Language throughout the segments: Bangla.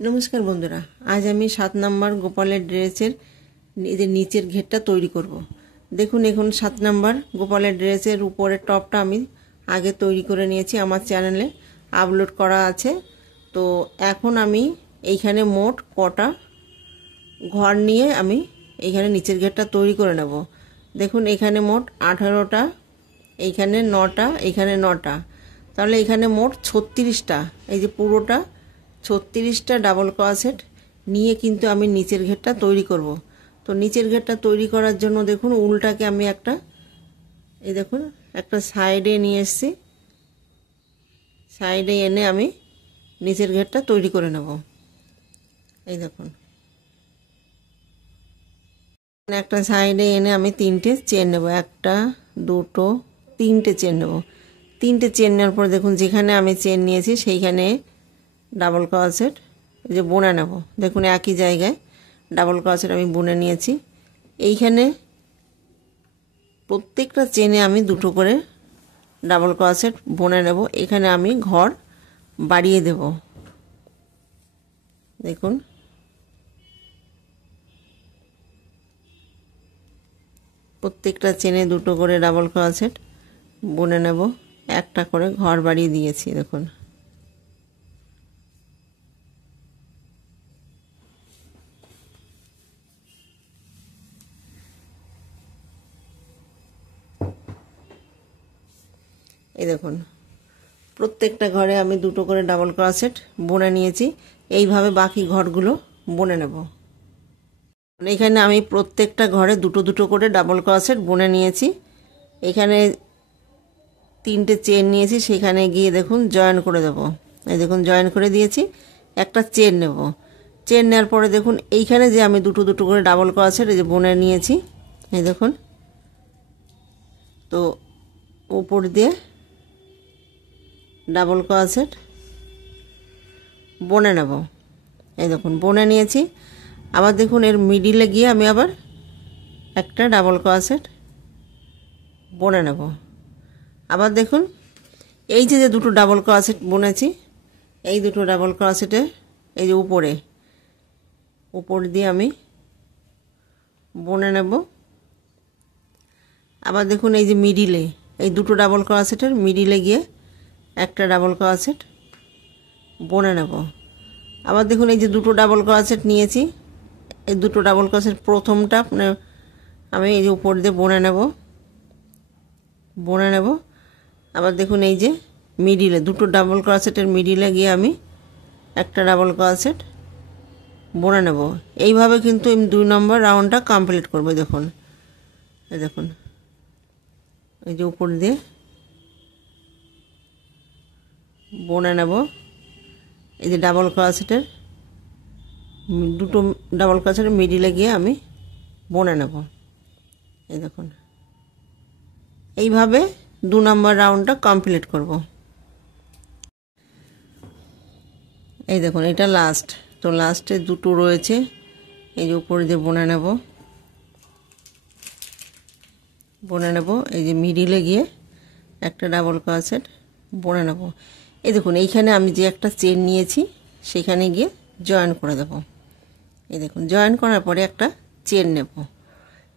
নমস্কার বন্ধুরা, আজ আমি 7 নম্বর গোপালের ড্রেসের এদের নিচের ঘেরটা তৈরি করব। দেখুন, এখন 7 নম্বর গোপালের ড্রেসের উপরের টপটা আমি আগে তৈরি করে নিয়েছি, আমার চ্যানেলে আপলোড করা আছে। তো এখন আমি এইখানে মোট কটা ঘর নিয়ে আমি এইখানে নিচের ঘেরটা তৈরি করে নেব। দেখুন, এখানে মোট 18টা, এইখানে 9টা, এখানে 9টা, তাহলে এখানে মোট 36টা। এই যে পুরোটা 36টা ডাবল ক্রোশেট নিয়ে কিন্তু আমি নিচের ঘেরটা তৈরি করব। তো নিচের ঘেরটা তৈরি করার জন্য দেখুন, উলটাকে আমি একটা সাইডে নিয়ে এসেছি। সাইডে এনে আমি নিচের ঘেরটা তৈরি করে নেব। এই দেখুন, একটা সাইডে এনে আমি 3টে চেন নেব, 1 2 3টে চেন নেব। 3টে চেন নেওয়ার পর দেখুন, যেখানে আমি চেন নিয়েছি সেইখানে ডাবল ক্রোশেট যে বুনে নেব। দেখুন, একই জায়গায় ডাবল ক্রোশেট আমি বুনে নিয়েছি। এইখানে প্রত্যেকটা চেনে আমি 2টো করে ডাবল ক্রোশেট বুনে নেব। এখানে আমি ঘর বাড়িয়ে দেব। দেখুন, প্রত্যেকটা চেনে 2টো করে ডাবল ক্রোশেট বুনে নেব। একটা করে ঘর বাড়িয়ে দিয়েছি। দেখুন, এই দেখুন, প্রত্যেকটা ঘরে আমি 2টো করে ডাবল ক্রোশেট বুনে নিয়েছি। এইভাবে বাকি ঘরগুলো বুনে নেব। এখানে আমি প্রত্যেকটা ঘরে 2টো করে ডাবল ক্রোশেট বুনে নিয়েছি। এখানে 3টে চেন নিয়েছি, সেখানে গিয়ে দেখুন জয়েন করে দেব। এই দেখুন, জয়েন করে দিয়েছি। একটা চেন নেব। চেন নেওয়ার পরে দেখুন, এইখানে যে আমি 2টো করে ডাবল ক্রোশেট এই যে বুনে নিয়েছি, এই দেখুন, তো উপর দিয়ে ডাবল ক্রোশেট বুনে নেব। এই দেখুন, বুনে নিয়েছি। আবার দেখুন, এর মিডিলে গিয়ে আমি আবার একটা ডাবল ক্রোশেট বুনে নেব। আবার দেখুন, এই যে 2টো ডাবল ক্রোশেট বুনেছি, এই 2টো ডাবল ক্রোশেটে এই যে উপর দিয়ে আমি বুনে নেব। আবার দেখুন, এই যে মিডিলে এই 2টো ডাবল ক্রোশেটের মিডিলে গিয়ে একটা ডাবল ক্রোশেট বুনে নেব। আবার দেখুন, এই যে 2টো ডাবল ক্রোশেট নিয়েছি, এই 2টো ডাবল ক্রোশেট প্রথমটা আমি এই যে উপর দিয়ে বুনে নেব। আবার দেখুন, এই যে মিডিলে 2টো ডাবল ক্রোশেটের মিডিলে গিয়ে আমি একটা ডাবল ক্রোশেট বুনে নেব। এইভাবে কিন্তু আমি 2 নম্বর রাউন্ডটা কমপ্লিট করব। দেখুন, এই যে উপর দিয়ে বুনে নেব। এই যে ডাবল ক্রোশেটের 2টো ডাবল ক্রোশেটের মিডিলে গিয়ে আমি বুনে নেব। এই দেখুন, এইভাবে 2 নম্বর রাউন্ডটা কমপ্লিট করব। এই দেখুন, এটা লাস্ট। তো লাস্টে 2টো রয়েছে, এই যে উপরে দিয়ে বুনে নেব। এই যে মিডিলে গিয়ে একটা ডাবল ক্রোশেট বুনে নেব। এই দেখুন, এইখানে আমি যে একটা চেন নিয়েছি সেখানে গিয়ে জয়েন করে দেব। এই দেখুন, জয়েন করার পরে একটা চেন নেব।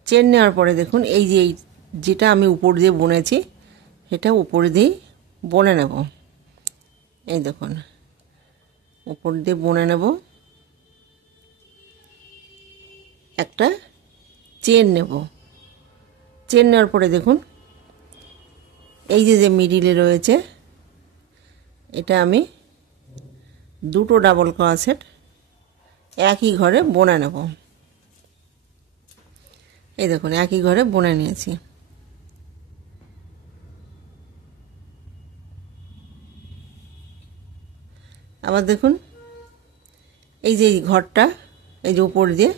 চেন নেওয়ার পরে দেখুন, এই যে যেটা আমি উপর দিয়ে বুনেছি সেটা উপর দিয়েই বুনে নেব। এই দেখুন, উপর দিয়ে বুনে নেব। একটা চেন নেব। চেন নেওয়ার পরে দেখুন, এই যে মিডিলে রয়েছে এটা আমি 2টো ডাবল ক্রোশেট একই ঘরে বুনে নেব। এই দেখুন, একই ঘরে বুনে নিয়েছি। আবার দেখুন, এই যে ঘরটা এই যে উপর দিয়ে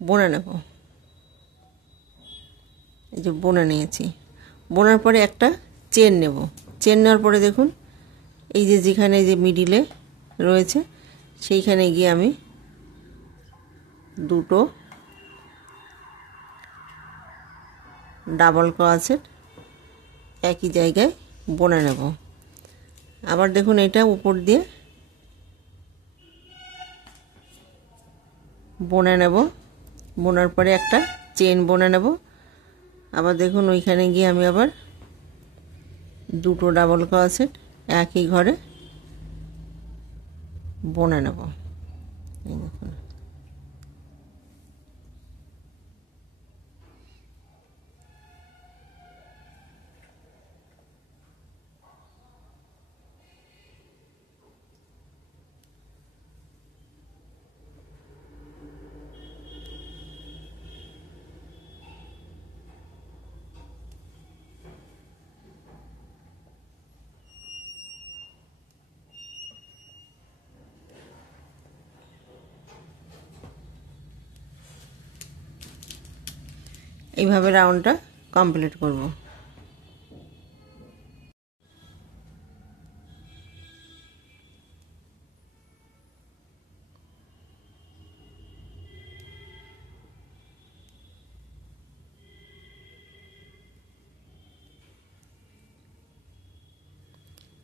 বুনে নেব। এই যে বুনে নিয়েছি। বোনার পরে একটা চেন নেব। চেন নেওয়ার পরে দেখুন, এই যে যেখানে যে মিডিলে রয়েছে সেইখানে গিয়ে আমি 2টো ডাবল ক্রোশেট একই জায়গায় বুনে নেব। আবার দেখুন, এটা উপর দিয়ে বুনে নেব। বোনার পরে একটা চেন বুনে নেব। আবার দেখুন ওইখানে গিয়ে আমি আবার দুটো ডাবল ক্রোশেট একই ঘরে বুনে নেব। এই দেখুন এইভাবে রাউন্ডটা কমপ্লিট করব।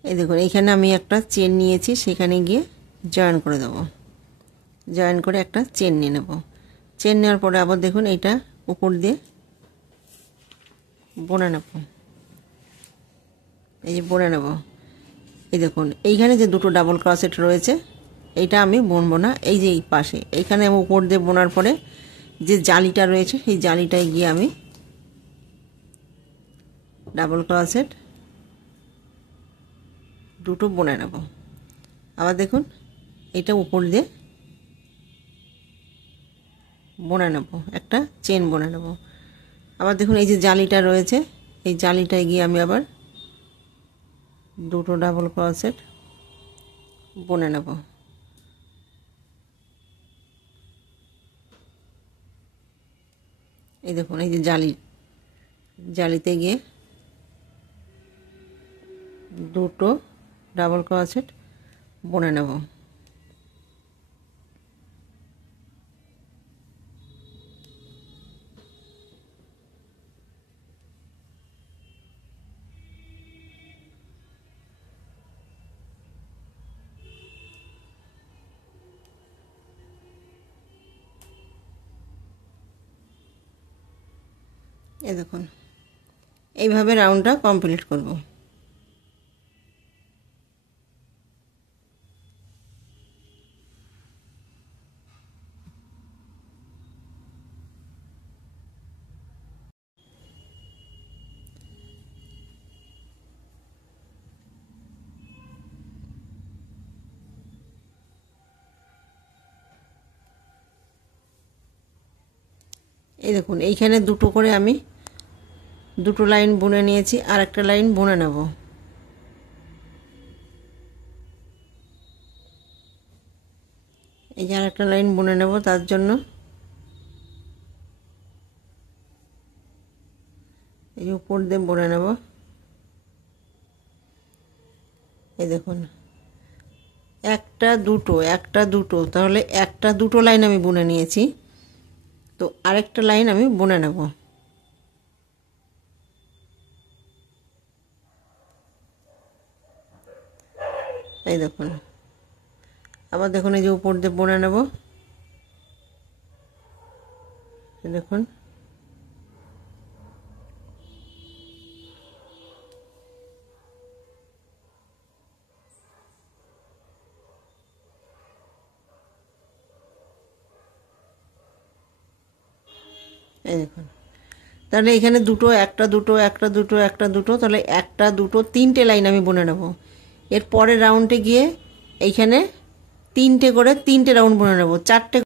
এই দেখুন এইখানে আমি একটা চেন নিয়েছি, সেখানে গিয়ে জয়েন করে দেব। জয়েন করে একটা চেন নিয়ে নেব। চেন নেওয়ার পরে আবার দেখুন এইটা উপর দিয়ে বুনে নেব। এই যে বুনে নেব। এই দেখুন এইখানে যে দুটো ডাবল ক্রোশেট রয়েছে এইটা আমি বুনবো না, এই যে এই পাশে এইখানে আমি উপর দিয়ে বোনার পরে যে জালিটা রয়েছে সেই জালিটায় গিয়ে আমি ডাবল ক্রোশেট দুটো বুনে নেব। আবার দেখুন এটা উপর দিয়ে বুনে নেব, একটা চেন বুনে নেব। আবার দেখুন এই যে জালিটা রয়েছে এই জালিটায় গিয়ে আমি আবার দুটো ডাবল ক্রোশেট বুনে নেব। এই দেখুন এই যে জালিতে গিয়ে দুটো ডাবল ক্রোশেট বুনে নেব। এই দেখুন এইভাবে রাউন্ডটা কমপ্লিট করব। এই দেখুন এইখানে দুটো করে আমি দুটো লাইন বুনে নিয়েছি, আর একটা লাইন বুনে নেব। এই যে আর একটা লাইন বুনে নেব, তার জন্য এই উপর দিয়ে বুনে নেব। এই দেখুন একটা দুটো তাহলে একটা দুটো লাইন আমি বুনে নিয়েছি, তো আরেকটা লাইন আমি বুনে নেব। এই দেখুন আবার দেখুন এই যে উপর দিয়ে বুনে নেব। দেখুন এই দেখুন তাহলে এখানে দুটো একটা দুটো একটা দুটো একটা দুটো, তাহলে একটা দুটো তিনটে লাইন আমি বুনে নেব। এর পরের রাউন্ডে গিয়ে এইখানে তিনটে করে তিনটে রাউন্ড বুনে নেব, চারটে।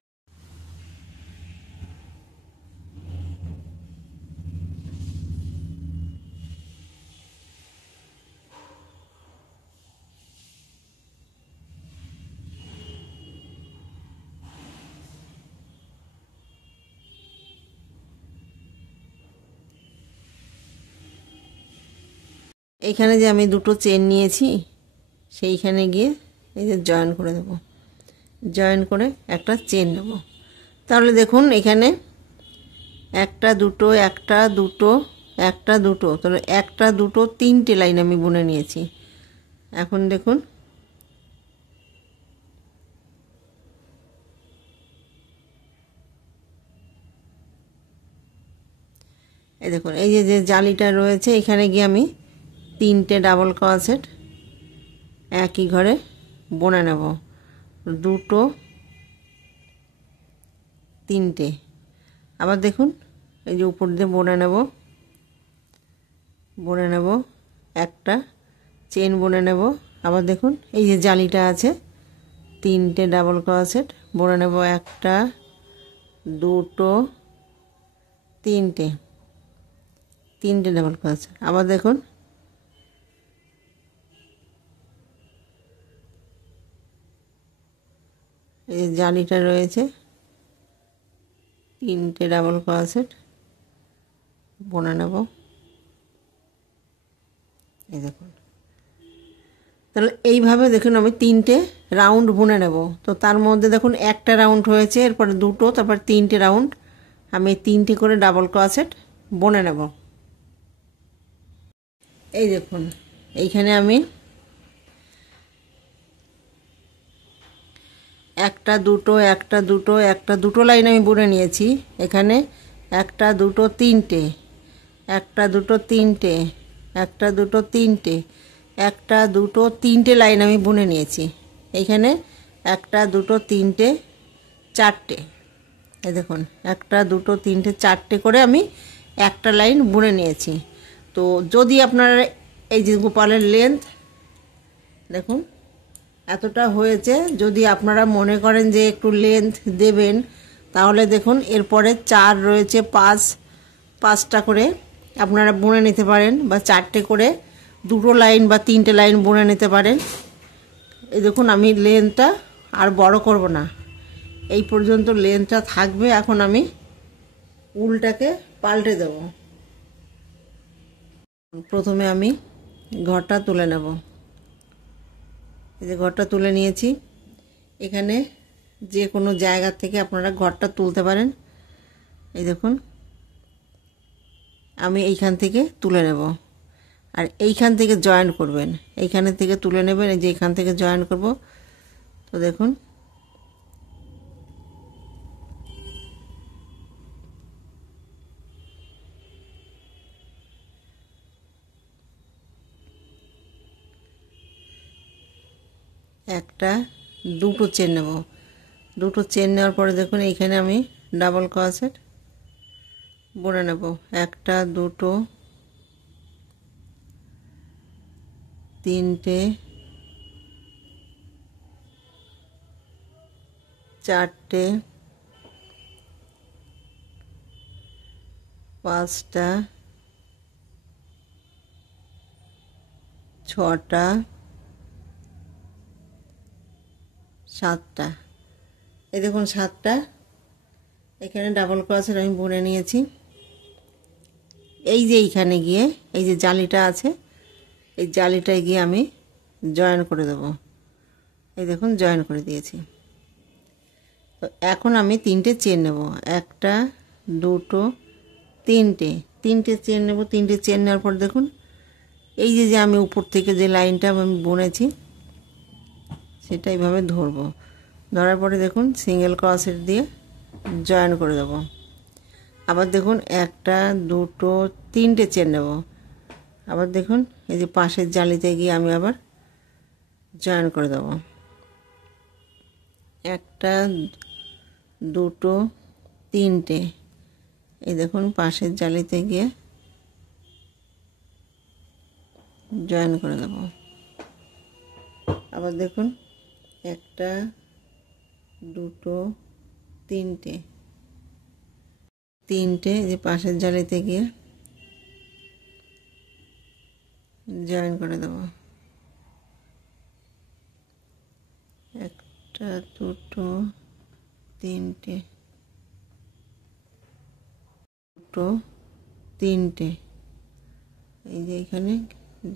এইখানে যে আমি দুটো চেন নিয়েছি সেইখানে গিয়ে এই যে জয়েন করে দেব। জয়েন করে একটা চেন নেব। তাহলে দেখুন এখানে একটা দুটো একটা দুটো একটা দুটো, তাহলে একটা দুটো তিনটে লাইন আমি বুনে নিয়েছি। এখন দেখুন এই দেখুন এই যে যে জালিটা রয়েছে এখানে গিয়ে আমি 3টে ডাবল ক্রোশেট একই ঘরে বুনে নেব, 2টো 3টে। আবার দেখুন এই যে উপর দিয়ে বুনে নেব একটা চেন বুনে নেব। আবার দেখুন এই যে জালিটা আছে 3টে ডাবল ক্রোশেট বুনে নেব, একটা 2টো 3টে ডাবল ক্রোশেট। আবার দেখুন এই জালিটা রয়েছে 3টে ডাবল ক্রোশেট বুনে নেব। এই দেখুন তাহলে এইভাবে দেখুন আমি 3টে রাউন্ড বুনে নেব। তো তার মধ্যে দেখুন একটা রাউন্ড হয়েছে, এরপরে 2টো, তারপর 3টে রাউন্ড আমি 3টে করে ডাবল ক্রোশেট বুনে নেব। এই দেখুন এইখানে আমি একটা দুটো লাইন আমি বুনে নিয়েছি। এখানে একটা 2টো 3টে, একটা 2টো 3টে, একটা 2টো 3টে, একটা 2টো 3টে লাইন আমি বুনে নিয়েছি। এইখানে একটা 2টো 3টে 4টে, এই দেখুন একটা 2টো 3টে 4টে করে আমি একটা লাইন বুনে নিয়েছি। তো যদি আপনারা এই যে গোপালের লেন্থ দেখুন এতটা হয়েছে, যদি আপনারা মনে করেন যে একটু লেন্থ দেবেন তাহলে দেখুন এরপরে 4 রয়েছে, 5টা করে আপনারা বুনে নিতে পারেন, বা 4টে করে 2টো লাইন বা 3টে লাইন বুনে নিতে পারেন। এই দেখুন আমি লেন্থটা আর বড় করব না, এই পর্যন্ত লেন্থটা থাকবে। এখন আমি উলটাকে পাল্টে দেব। প্রথমে আমি ঘরটা তুলে নেব। এই যে ঘরটা তুলে নিয়েছি, এখানে যে কোনো জায়গা থেকে আপনারা ঘরটা তুলতে পারেন। এই দেখুন আমি এইখান থেকে তুলে নেব, আর এইখান থেকে জয়েন করবেন, এইখানে থেকে তুলে নেবেন, এই যে এইখান থেকে জয়েন করব। তো দেখুন একটা 2টো চেন নেব, 2টো চেন নেওয়ার পরে দেখুন এইখানে আমি ডাবল ক্রোশেট বুনে নেব, একটা 2টো 3টে 4টে 5টা 6টা 7টা। এই দেখুন 7টা এখানে ডাবল ক্রোশেট আমি বুনে নিয়েছি। এই যে এইখানে গিয়ে এই যে জালিটা আছে এই জালিটায় গিয়ে আমি জয়েন করে দেব। এই দেখুন জয়েন করে দিয়েছি। তো এখন আমি 3টে চেন নেব, একটা 2টো 3টে চেন নেব। 3টে চেন নেওয়ার পর দেখুন এই যে আমি উপর থেকে যে লাইনটা আমি বুনেছি সেটা এইভাবে ধরবো, ধরার পরে দেখুন সিঙ্গেল ক্রোশেট দিয়ে জয়েন করে দেব। আবার দেখুন একটা 2টো 3টে চেন নেব, আবার দেখুন এই যে পাশের জালিতে গিয়ে আমি আবার জয়েন করে দেব, একটা 2টো 3টে, এই দেখুন পাশের জালিতে গিয়ে জয়েন করে দেব। আবার দেখুন একটা 2টো 3টে যে পাশের জালিতে গিয়ে জয়েন করে দেব, একটা 2টো 3টে 2টো 3টে, এই যে এখানে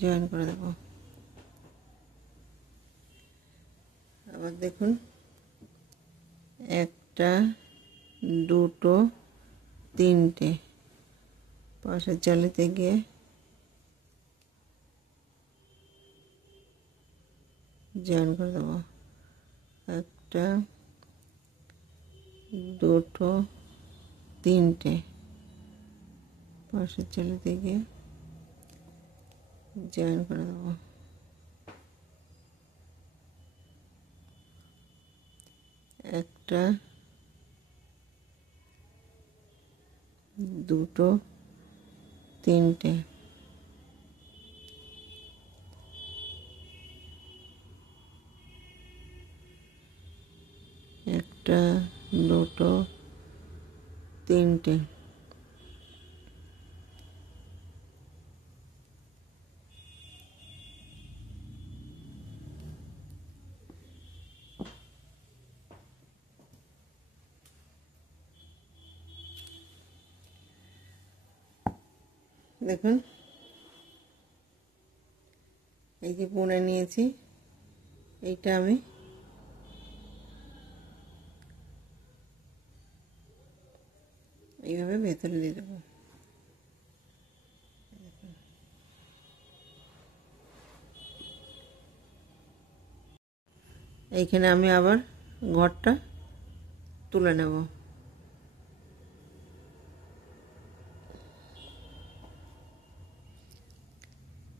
জয়েন করে দেব। আবার দেখুন একটা 2টো 3টে পাশের জালিতে গিয়ে জয়েন করে দেব, একটা 2টো 3টে পাশের জালি থেকে জয়েন করে দেবো। একটা, দুটো, তিনটে, একটা, দুটো, তিনটে, দেখুন এই যে বুনে নিয়েছি, এইটা আমি এইভাবে ভেতরে দিয়ে দেবো। এইখানে আমি আবার ঘরটা তুলে নেব।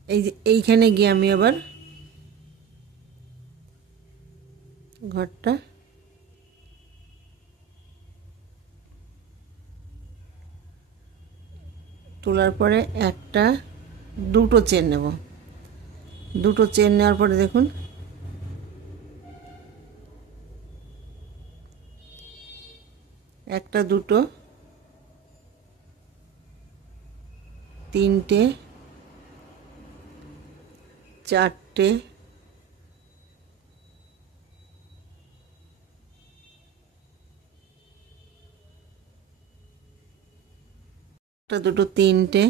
এই যে এইখানে গিয়ে আমি আবার ঘরটা তোলার পরে একটা, দুটো চেন নেব। দুটো চেন নেওয়ার পরে দেখুন একটা, দুটো, তিনটে, চারটে, একটা, দুটো, তিনটে,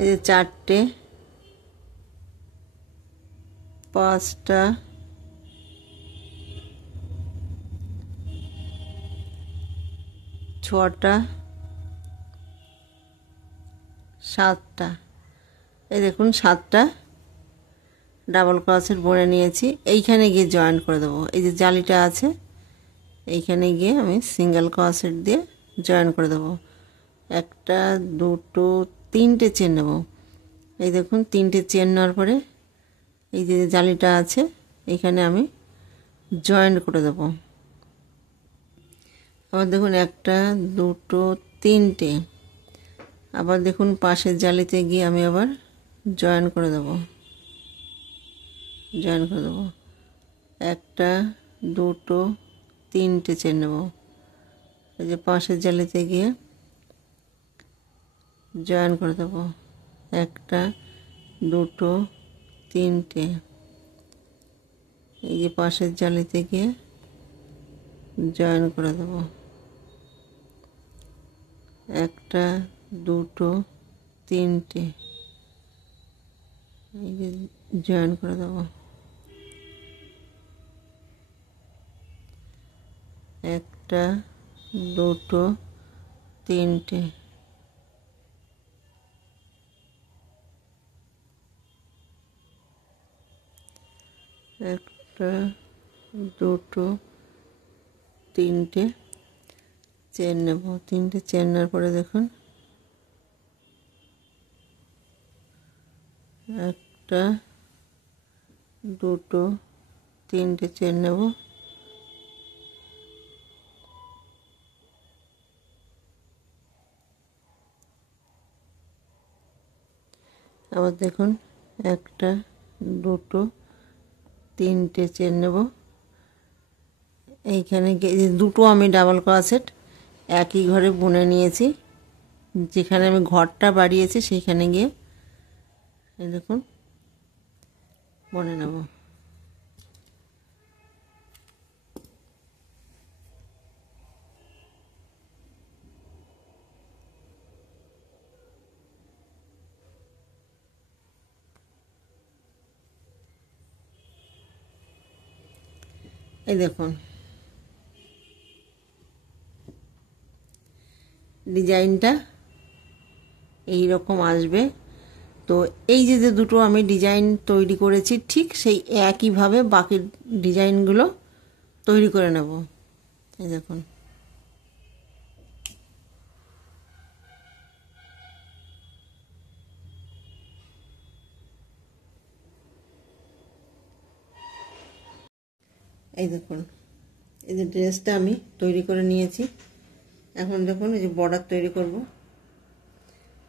এই যে চারটে, পাঁচটা, ছটা, সাতটা, এই দেখুন সাতটা ডাবল ক্রোশেট বুনে নিয়েছি। এইখানে গিয়ে জয়েন করে দেবো। এই যে জালিটা আছে এইখানে গিয়ে আমি সিঙ্গেল ক্রোশেট দিয়ে জয়েন করে দেবো। একটা, দুটো, তিনটে চেন নেব। এই দেখুন তিনটে চেন নেওয়ার পরে এই যে জালিটা আছে এইখানে আমি জয়েন করে দেবো। আবার দেখুন একটা, দুটো, তিনটে, আবার দেখুন পাশের জালিতে গিয়ে আমি আবার জয়েন করে দেবো। জয়েন করে দেবো। একটা, দুটো, তিনটে চেন নেব। এই যে পাশের জালিতে গিয়ে জয়েন করে দেবো। একটা, দুটো, তিনটে, এই যে পাশের জালিতে গিয়ে জয়েন করে দেবো। একটা, দুটো, তিনটে, এই যে জয়েন করে দেবো। একটা, দুটো, তিনটে, একটা, দুটো, তিনটে চেন নেব। তিনটে চেন নেওয়ার পরে দেখুন একটা, দুটো, তিনটে চেন নেব। আবার দেখুন একটা, দুটো, তিনটে চেন নেব। এইখানে দুটো আমি ডাবল ক্রোশেট একই ঘরে বুনে নিয়েছি। যেখানে আমি ঘরটা বাড়িয়েছি সেইখানে গিয়ে এই দেখুন বুনে নেব। এই দেখুন ডিজাইনটা এই রকম আসবে। তো এই যে যে দুটো আমি ডিজাইন তৈরি করেছি ঠিক সেই একইভাবে বাকি ডিজাইনগুলো তৈরি করে নেব। এই দেখুন, এই দেখুন এই যে ড্রেসটা আমি তৈরি করে নিয়েছি। এখন দেখুন এই যে বর্ডার তৈরি করব,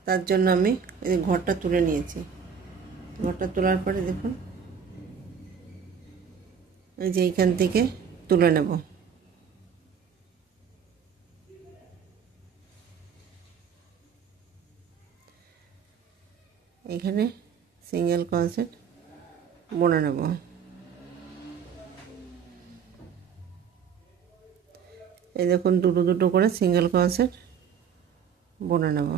তার জন্য আমি এই যে ঘরটা তুলে নিয়েছি। ঘরটা তোলার পরে দেখুন এই যে এইখান থেকে তুলে নেব। এখানে সিঙ্গেল ক্রোশেট বুনে নেব। এই দেখুন দুটো দুটো করে সিঙ্গেল ক্রোশেট বুনে নেব।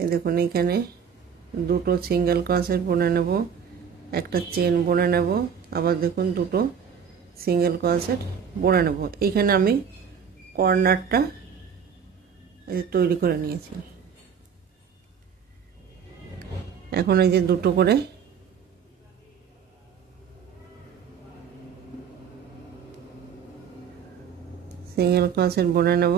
এই দেখুন এইখানে দুটো সিঙ্গেল ক্রোশেট বুনে নেব, একটা চেন বুনে নেব, আবার দেখুন দুটো সিঙ্গেল ক্রোশেট বুনে নেব। এইখানে আমি কর্নারটা তৈরি করে নিয়েছি। এখন এই যে দুটো করে সিঙ্গেল ক্রোশেট বুনে নেব।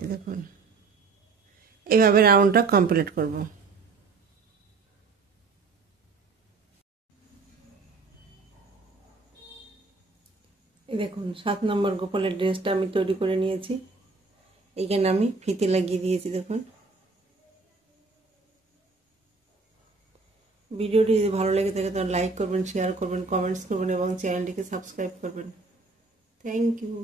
এই দেখুন এইভাবে রাউন্ডটা কমপ্লিট করব। এই দেখুন 7 নম্বর গোপালের ড্রেসটা আমি তৈরি করে নিয়েছি। এইখানে আমি ফিতে লাগিয়ে দিয়েছি। দেখুন ভিডিওটি যদি ভালো লেগে থাকে তাহলে লাইক করবেন, শেয়ার করবেন, কমেন্টস করবেন এবং চ্যানেলটিকে সাবস্ক্রাইব করবেন। Thank you.